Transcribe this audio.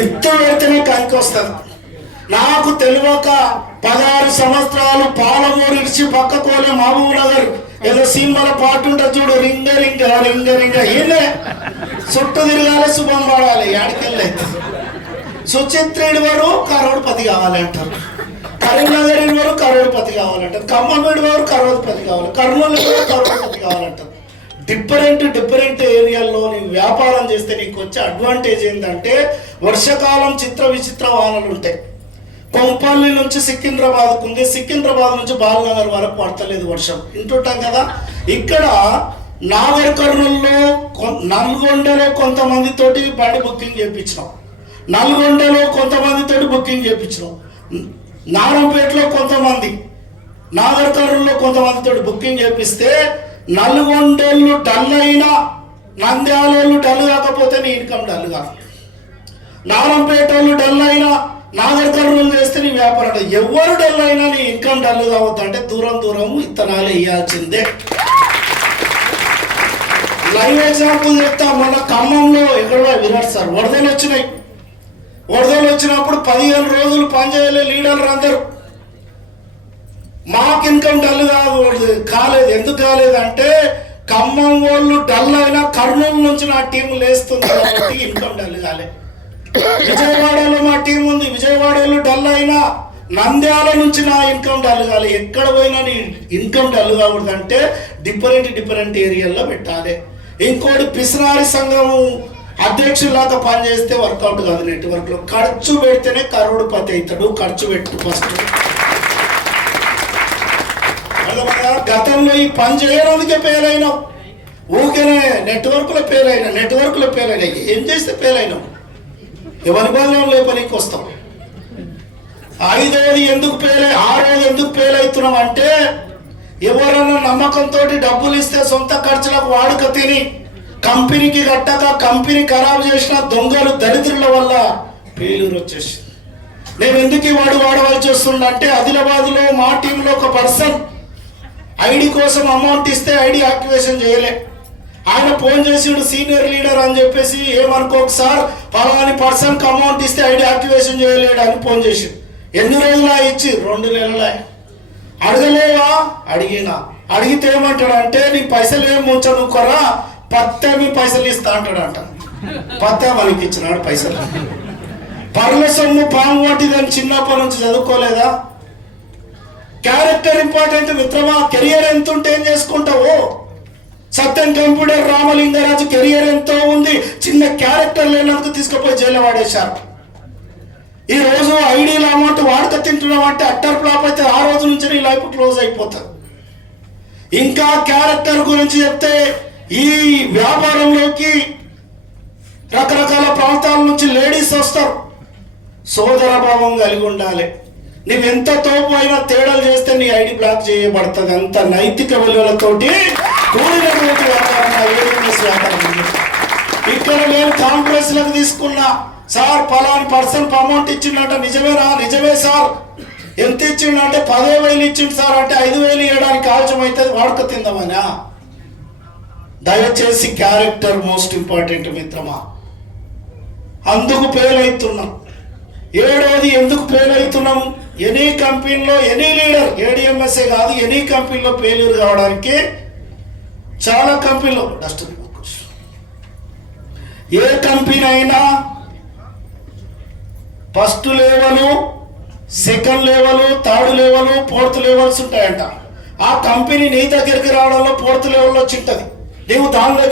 ఇంత పెడితేనే కంకి వస్తుంది. నాకు తెలియక 16 సంవత్సరాలు పాలమూరు ఇడిచి పక్కకోలే మహబూబ్ నగర్ ఏదో సినిమాల పాట ఉంటుంది చూడు, రింగ రింగ రింగ రింగ ఈయనే చుట్టూ తిరగాలి, శుభం పడాలి. ఆడికెళ్ళైతే సుచిత్రుడి వారు కరోడ్పతి కావాలంటారు, కరీంనగర్ వారు కరోడ్పతి కావాలంటారు, ఖమ్మం వారు కరోడ్పతి కావాలి, కర్నూలు వారు కరోడ్పతి కావాలంటారు. డిఫరెంట్ ఏరియాల్లో నీకు వ్యాపారం చేస్తే నీకు వచ్చే అడ్వాంటేజ్ ఏంటంటే వర్షాకాలం చిత్ర విచిత్ర వాహనాలు ఉంటాయి. కొంపల్లి నుంచి సికింద్రాబాద్కు ఉంది, సికింద్రాబాద్ నుంచి బాలనగర్ వరకు పడతలేదు వర్షం, వింటుంటాం కదా. ఇక్కడ నాగర్ కర్నూలులో నల్గొండలో కొంతమందితోటి బండి బుకింగ్ చేయించినాం, నల్గొండలో కొంతమందితోటి బుకింగ్ చేయించినాం, నారంపేటలో కొంతమంది, నాగర్ కర్నూలులో కొంతమందితోటి బుకింగ్ చేపిస్తే నల్గొండోళ్ళు డల్ అయినా నంద్యాలోళ్ళు డల్ కాకపోతే నీ ఇన్కమ్ డల్ కాదు, నారంపేట వాళ్ళు డల్ అయినా నాగర్ కర్నూలు చేస్తే నీ వ్యాపారం. ఎవరు డల్ అయినా నీ ఇన్కమ్ డల్ కావద్దంటే దూరం ఇత్తనాలు వేయాల్సిందే. లైవ్ ఎగ్జాంపుల్ చెప్తా. మన ఖమ్మంలో ఎక్కడ విరాట్ సార్ వరదలు వచ్చినాయి. వరదలు వచ్చినప్పుడు 15 రోజులు పనిచేయలే లీడర్లు అందరూ. మాకు ఇన్కమ్ డల్ కాలేదు. ఎందుకు కాలేదంటే ఖమ్మం వాళ్ళు డల్ అయినా కర్నూలు నుంచి నా టీం లేస్తుంది కాబట్టి ఇన్కమ్ డల్ కాలేదు. విజయవాడలో మా టీం ఉంది, విజయవాడలో డల్ అయినా నంద్యాల నుంచి నా ఇన్కమ్ డల్ కాలే. ఎక్కడ పోయినా నీ ఇన్కమ్ డల్ కాకూడదంటే డిఫరెంట్ ఏరియాల్లో పెట్టాలి. ఇంకోటి పిసినారి సంఘం అధ్యక్షులాగా పనిచేస్తే వర్కౌట్ కాదు. నెట్వర్క్లో ఖర్చు పెడితేనే కరోడుపతి అవుతాడు. ఖర్చు పెట్టు ఫస్ట్. గతంలో ఈ పని చేయడానికే ఫెయిల్ అయినావు, ఊరికేనే నెట్వర్క్లో ఫెయిల్ అయినా ఏం చేస్తే ఫెయిల్ అయినావు? ఎవరి బలం లేపనికి వస్తాం. 5వది ఎందుకు ఫెయిల్ 6వది ఎందుకు ఫెయిల్ అవుతున్నాం అంటే ఎవరన్నా నమ్మకంతో డబ్బులు ఇస్తే సొంత ఖర్చులకు వాడుక తిని కంపెనీకి కట్టక కంపెనీ ఖరాబ్ చేసిన దొంగలు దరిద్రుల వల్ల ఫెయిల్యూర్ వచ్చేసింది. నేను ఎందుకు వాడవలసి వస్తుందంటే ఆదిలాబాద్లో మా టీంలో ఒక పర్సన్ ఐడి కోసం అమౌంట్ ఇస్తే ఐడి యాక్టివేషన్ చేయలే. ఆయన ఫోన్ చేసిడు సీనియర్ లీడర్ అని చెప్పేసి ఏమనుకోక సార్ పలాని పర్సన్కి అమౌంట్ ఇస్తే ఐడి యాక్టివేషన్ చేయలేడు అని ఫోన్ చేసిడు. ఎన్ని రోజులా ఇచ్చి 2 నెలలే. అడగలేవా? అడిగితే ఏమంటాడు అంటే నీ పైసలు ఏం ముంచనుకోరా పత్తే మీ పైసలు ఇస్తా అంటాడంట. పత్తే మనకి ఇచ్చినాడు పైసలు. పర్ల సొమ్ము పాము వంటిదని చిన్నప్పటి నుంచి చదువుకోలేదా? క్యారెక్టర్ ఇంపార్టెంట్ మిత్రమా. కెరియర్ ఎంత ఉంటే ఏం చేసుకుంటావు? సత్యం కంప్యూటర్ రామలింగరాజు కెరియర్ ఎంతో ఉంది, చిన్న క్యారెక్టర్ లేనందుకు తీసుకుపోయి జైలు వాడేశారు. ఈ రోజు ఐడీల అమౌంట్ వాడుక తింటున్నావు అంటే అట్టర్ ఫ్లాప్ అయితే ఆ రోజు నుంచి నీ లైఫ్ క్లోజ్ అయిపోతుంది. ఇంకా క్యారెక్టర్ గురించి చెప్తే ఈ వ్యాపారంలోకి రకరకాల ప్రాంతాల నుంచి లేడీస్ వస్తారు. సోదర భావం కలిగి ఉండాలి. నువ్వెంత తోపు అయినా తేడాలు చేస్తే నీ ఐడి బ్లాక్ చేయబడుతుంది. అంత నైతిక విలువలతోటి కూడినటువంటి వ్యాపారం వ్యాపారం. ఇక్కడ నేను కాంగ్రెస్లకు తీసుకున్నా సార్ పలాని పర్సన్ అమౌంట్ ఇచ్చిందంట, నిజమేనా? నిజమే సార్. ఎంత ఇచ్చిండంటే 10,000 ఇచ్చిండు సార్ అంటే 5,000 ఇవ్వడానికి ఆలస్యం అవుతుంది, వాడుక తిందామనా? దయచేసి క్యారెక్టర్ మోస్ట్ ఇంపార్టెంట్ మిత్రమా. అందుకు ఫెయిల్ అవుతున్నాం. 7వది ఎందుకు ఫెయిల్ అవుతున్నాం? ఎనీ కంపెనీలో ఎనీ లీడర్ ఏడిఎంఎస్ఏ కాదు, ఎనీ కంపెనీలో ఫెయిల్యూర్ కావడానికి చాలా కంపెనీలో ఏ కంపెనీ అయినా first level, second level, third level, fourth levels ఉంటాయంట. ఆ కంపెనీ నీ దగ్గరికి రావడంలో 4th లెవెల్లో వచ్చింటది. నీవు దాని